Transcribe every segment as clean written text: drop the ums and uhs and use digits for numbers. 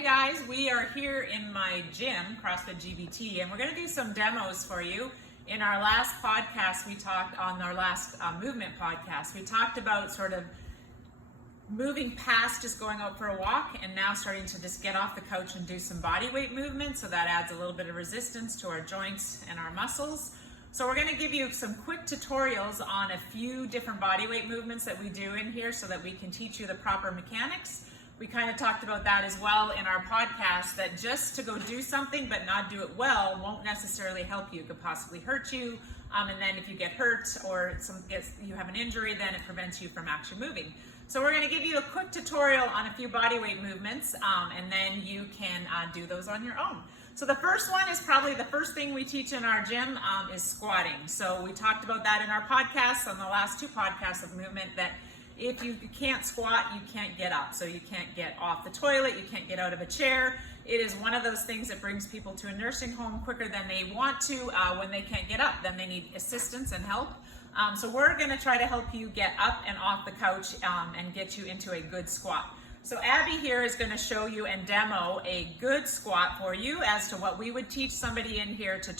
Hey guys, we are here in my gym, CrossFit GBT, and we're going to do some demos for you. In our last podcast, we talked on our last movement podcast, we talked about sort of moving past just going out for a walk and now starting to just get off the couch and do some body weight movement. So that adds a little bit of resistance to our joints and our muscles. So we're going to give you some quick tutorials on a few different body weight movements that we do in here so that we can teach you the proper mechanics. We kind of talked about that as well in our podcast, that just to go do something but not do it well won't necessarily help you. It could possibly hurt you. And then if you get hurt or you have an injury, then it prevents you from actually moving. So we're going to give you a quick tutorial on a few body weight movements, and then you can do those on your own. So the first one is probably the first thing we teach in our gym is squatting. So we talked about that in our podcasts, on the last two podcasts of movement, that if you can't squat, you can't get up. So you can't get off the toilet, you can't get out of a chair. It is one of those things that brings people to a nursing home quicker than they want to when they can't get up. Then they need assistance and help. So we're going to try to help you get up and off the couch and get you into a good squat. So Abby here is going to show you and demo a good squat for you as to what we would teach somebody in here to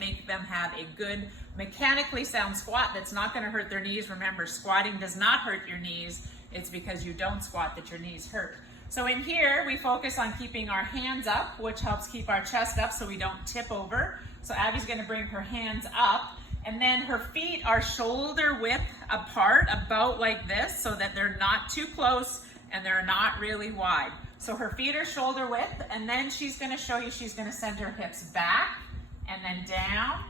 make them have a good mechanically sound squat that's not going to hurt their knees. Remember, squatting does not hurt your knees. It's because you don't squat that your knees hurt. So in here, we focus on keeping our hands up, which helps keep our chest up so we don't tip over. So Abby's going to bring her hands up, and then her feet are shoulder width apart, about like this, so that they're not too close and they're not really wide. So her feet are shoulder width, and then she's going to show you, she's going to send her hips back and then down.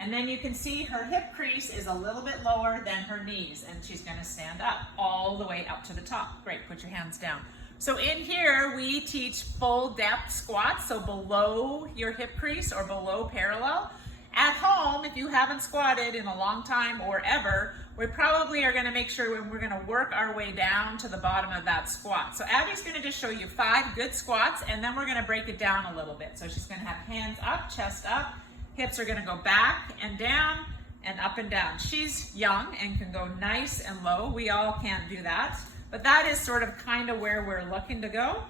And then you can see her hip crease is a little bit lower than her knees, and she's going to stand up all the way up to the top. Great, put your hands down. So in here, we teach full depth squats, so below your hip crease or below parallel. At home, if you haven't squatted in a long time or ever, we probably are going to make sure we're going to work our way down to the bottom of that squat. So Abby's going to just show you 5 good squats, and then we're going to break it down a little bit. So she's going to have hands up, chest up, hips are going to go back and down and up and down. She's young and can go nice and low. We all can't do that, but that is sort of kind of where we're looking to go.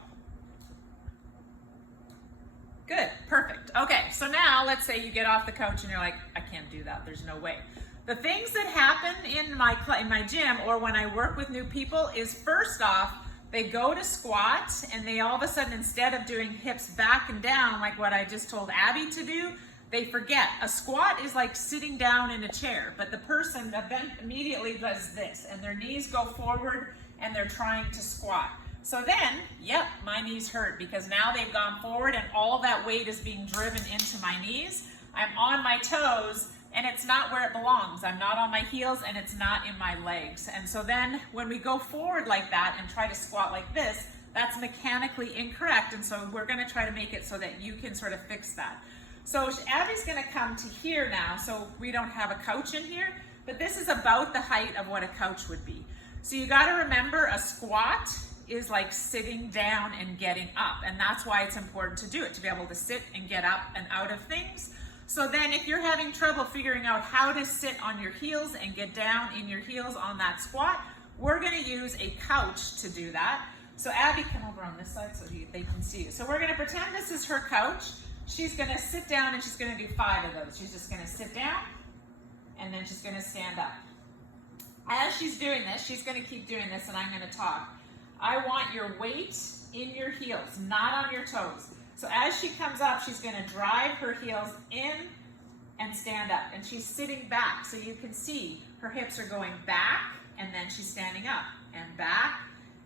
Good, perfect. Okay, so now let's say you get off the couch and you're like, I can't do that, there's no way. The things that happen in my gym or when I work with new people is, first off, they go to squat and they all of a sudden, instead of doing hips back and down like what I just told Abby to do, they forget. A squat is like sitting down in a chair, but the person immediately does this and their knees go forward and they're trying to squat. So then, yep, my knees hurt because now they've gone forward and all that weight is being driven into my knees. I'm on my toes and it's not where it belongs. I'm not on my heels and it's not in my legs. And so then when we go forward like that and try to squat like this, that's mechanically incorrect. And so we're going to try to make it so that you can sort of fix that. So Abby's going to come to here now. So we don't have a couch in here, but this is about the height of what a couch would be. So you got to remember, a squat is like sitting down and getting up, and that's why it's important to do it, to be able to sit and get up and out of things. So then if you're having trouble figuring out how to sit on your heels and get down in your heels on that squat, we're going to use a couch to do that. So Abby, come over on this side so they can see you. So we're going to pretend this is her couch. She's going to sit down and she's going to do 5 of those. She's just going to sit down and then she's going to stand up. As she's doing this, she's going to keep doing this, and I'm going to talk. I want your weight in your heels, not on your toes. So as she comes up, she's going to drive her heels in and stand up. And she's sitting back, so you can see her hips are going back, and then she's standing up, and back,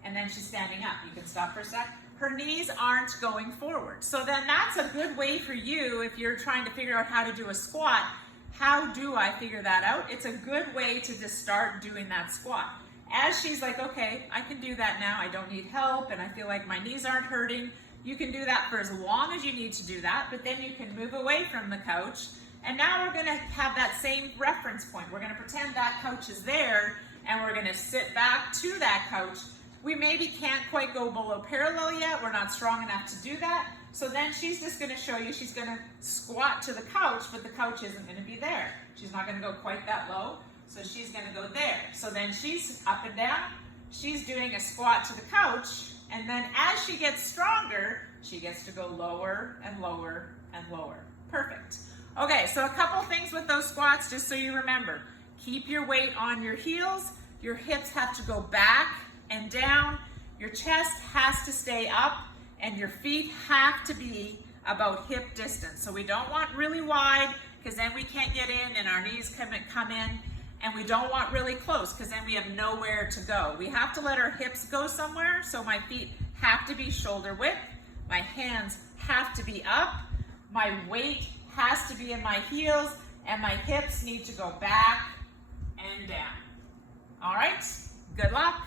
and then she's standing up. You can stop for a sec. Her knees aren't going forward. So then that's a good way for you if you're trying to figure out how to do a squat. How do I figure that out? It's a good way to just start doing that squat. As she's like, okay, I can do that now, I don't need help, and I feel like my knees aren't hurting, you can do that for as long as you need to do that, but then you can move away from the couch, and now we're going to have that same reference point. We're going to pretend that couch is there, and we're going to sit back to that couch. We maybe can't quite go below parallel yet, we're not strong enough to do that, so then she's just going to show you, she's going to squat to the couch, but the couch isn't going to be there. She's not going to go quite that low. So she's going to go there. So then she's up and down. She's doing a squat to the couch, And then as she gets stronger, she gets to go lower and lower and lower. Perfect. Okay, so a couple things with those squats, just so you remember. Keep your weight on your heels. Your hips have to go back and down. Your chest has to stay up, and your feet have to be about hip distance. So we don't want really wide, because then we can't get in and our knees come in. And we don't want really close, because then we have nowhere to go. We have to let our hips go somewhere, so my feet have to be shoulder width. My hands have to be up. My weight has to be in my heels, and my hips need to go back and down. All right, good luck.